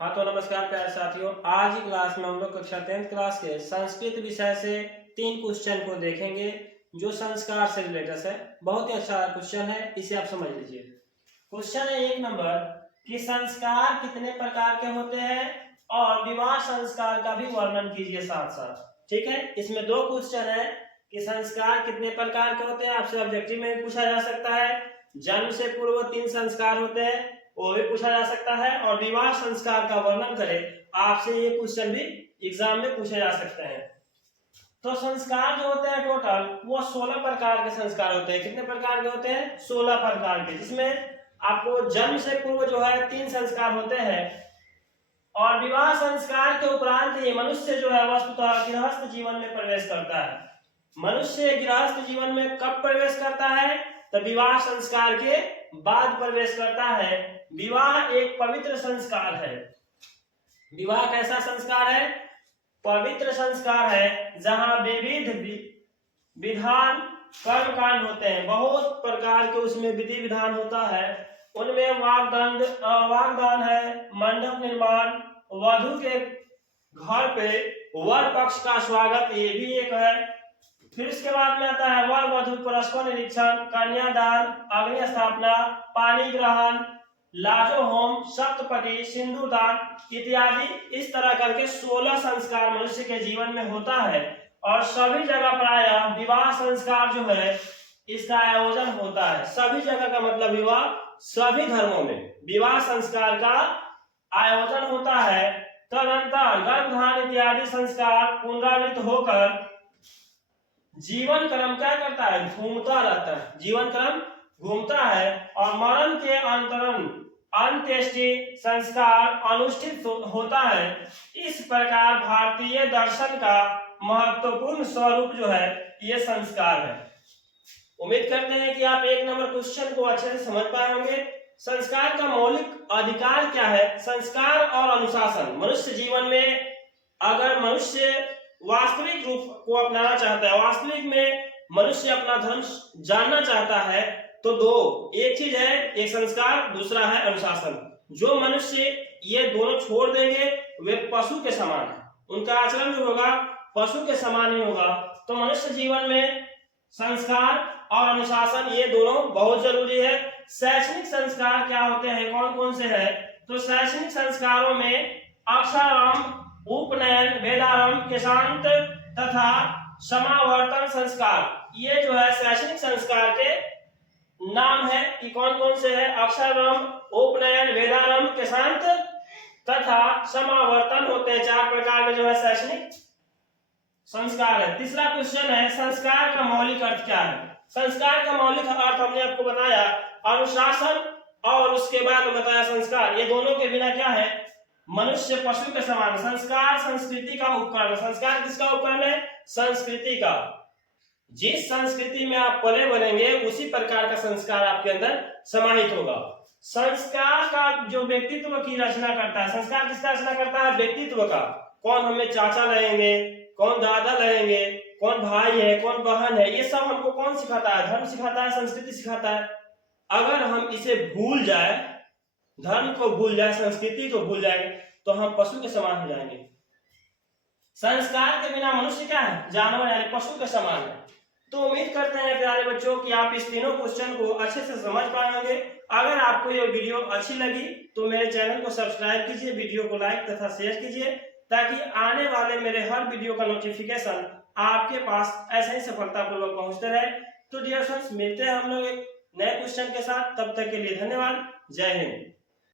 हाँ तो नमस्कार प्यारे साथियों। आज की क्लास में हम लोग कक्षा 10th क्लास के संस्कृत विषय से 3 क्वेश्चन को देखेंगे जो संस्कार से रिलेटेड है। बहुत ही अच्छा क्वेश्चन है, इसे आप समझ लीजिए। क्वेश्चन है 1 नंबर कि संस्कार कितने प्रकार के होते हैं और विवाह संस्कार का भी वर्णन कीजिए साथ साथ। ठीक है, इसमें 2 क्वेश्चन है कि संस्कार कितने प्रकार के होते हैं, आपसे ऑब्जेक्टिव में भी पूछा जा सकता है। जन्म से पूर्व 3 संस्कार होते हैं, वो भी पूछा जा सकता है, और विवाह संस्कार का वर्णन करें, आपसे ये क्वेश्चन भी एग्जाम में पूछे जा सकते हैं। तो संस्कार जो होते हैं टोटल वो 16 प्रकार के संस्कार होते हैं। कितने प्रकार के होते हैं? 16 प्रकार के, जिसमें आपको जन्म से पूर्व जो है 3 संस्कार होते हैं, और विवाह संस्कार के उपरांत ये मनुष्य जो है वस्तुतः गृहस्थ जीवन में प्रवेश करता है। मनुष्य गृहस्थ जीवन में कब प्रवेश करता है? तो विवाह संस्कार के बाद प्रवेश करता है। विवाह एक पवित्र संस्कार है। विवाह कैसा संस्कार है? पवित्र संस्कार है, जहां विविध विधान कर्मकांड होते हैं। बहुत प्रकार के उसमें विधि विधान होता है। उनमें वागदान है, मंडप निर्माण, वधु के घर पे वर पक्ष का स्वागत, ये भी एक है। फिर इसके बाद में आता है वर वधु परस्पर निरीक्षण, कन्यादान, अग्नि स्थापना, पानी ग्रहण, लाजो होम, सप्तपदी, सिंदूरदान इत्यादि। इस तरह करके 16 संस्कार मनुष्य के जीवन में होता है, और सभी जगह प्राय विवाह संस्कार जो है इसका आयोजन होता है। सभी जगह का मतलब विवाह, सभी धर्मों में विवाह संस्कार का आयोजन होता है। तदनंतर गर्भधान इत्यादि संस्कार पुनरावृत्त होकर जीवन क्रम क्या करता है? घूमता रहता है। जीवन क्रम घूमता है, और मरण के अंतरण अंत्येष्टि संस्कार अनुष्ठित होता है। इस प्रकार भारतीय दर्शन का महत्वपूर्ण स्वरूप जो है ये संस्कार है। उम्मीद करते हैं कि आप 1 नंबर क्वेश्चन को अच्छे से समझ पाए होंगे। संस्कार का मौलिक अधिकार क्या है? संस्कार और अनुशासन। मनुष्य जीवन में अगर मनुष्य वास्तविक रूप को अपनाना चाहता है, वास्तविक में मनुष्य अपना धर्म जानना चाहता है, तो 2 एक चीज है, एक संस्कार, दूसरा है अनुशासन। जो मनुष्य ये दोनों छोड़ देंगे वे पशु के समान है, उनका आचरण जो होगा पशु के समान ही होगा। तो मनुष्य जीवन में संस्कार और अनुशासन ये दोनों बहुत जरूरी है। शैक्षणिक संस्कार क्या होते हैं, कौन कौन से हैं? तो शैक्षणिक संस्कारों में अक्षरारंभ, उपनयन, वेदारंभ, केशांत तथा समावर्तन संस्कार, ये जो है शैक्षणिक संस्कार के नाम है कि कौन कौन से है। अक्षरारंभ, उपनयन, वेदारंभ, केशांत तथा समावर्तन होते हैं। 4 प्रकार के जो है शैक्षणिक संस्कार है। तीसरा क्वेश्चन है संस्कार का मौलिक अर्थ क्या है? संस्कार का मौलिक अर्थ हमने आपको बताया, अनुशासन और उसके बाद बताया संस्कार। ये दोनों के बिना क्या है? मनुष्य पशु के समान। संस्कार संस्कृति का उपकरण। संस्कार किसका उपकरण है? संस्कृति का। जिस संस्कृति में आप पले बढ़ेंगे उसी प्रकार का संस्कार आपके अंदर समाहित होगा। संस्कार का जो व्यक्तित्व की रचना करता है, संस्कार किसका रचना करता है? व्यक्तित्व का। कौन हमें चाचा लगेंगे, कौन दादा लगेंगे, कौन भाई है, कौन बहन है, ये सब हमको कौन सिखाता है? धर्म सिखाता है, संस्कृति सिखाता है। अगर हम इसे भूल जाए, धर्म को भूल जाए, संस्कृति को भूल जाएंगे, तो हम पशु के समान हो जाएंगे। संस्कार के बिना मनुष्य क्या है? जानवर यानी पशु के समान है। तो उम्मीद करते हैं प्यारे बच्चों कि आप इस तीनों क्वेश्चन को अच्छे से समझ पाए होंगे। अगर आपको ये वीडियो अच्छी लगी तो मेरे चैनल को सब्सक्राइब कीजिए, वीडियो को लाइक तथा शेयर कीजिए, ताकि आने वाले मेरे हर वीडियो का नोटिफिकेशन आपके पास ऐसे ही सफलतापूर्वक पहुंचते रहे। तो डियर फ्रेंड्स, मिलते हैं हम लोग एक नए क्वेश्चन के साथ। तब तक के लिए धन्यवाद। जय हिंद।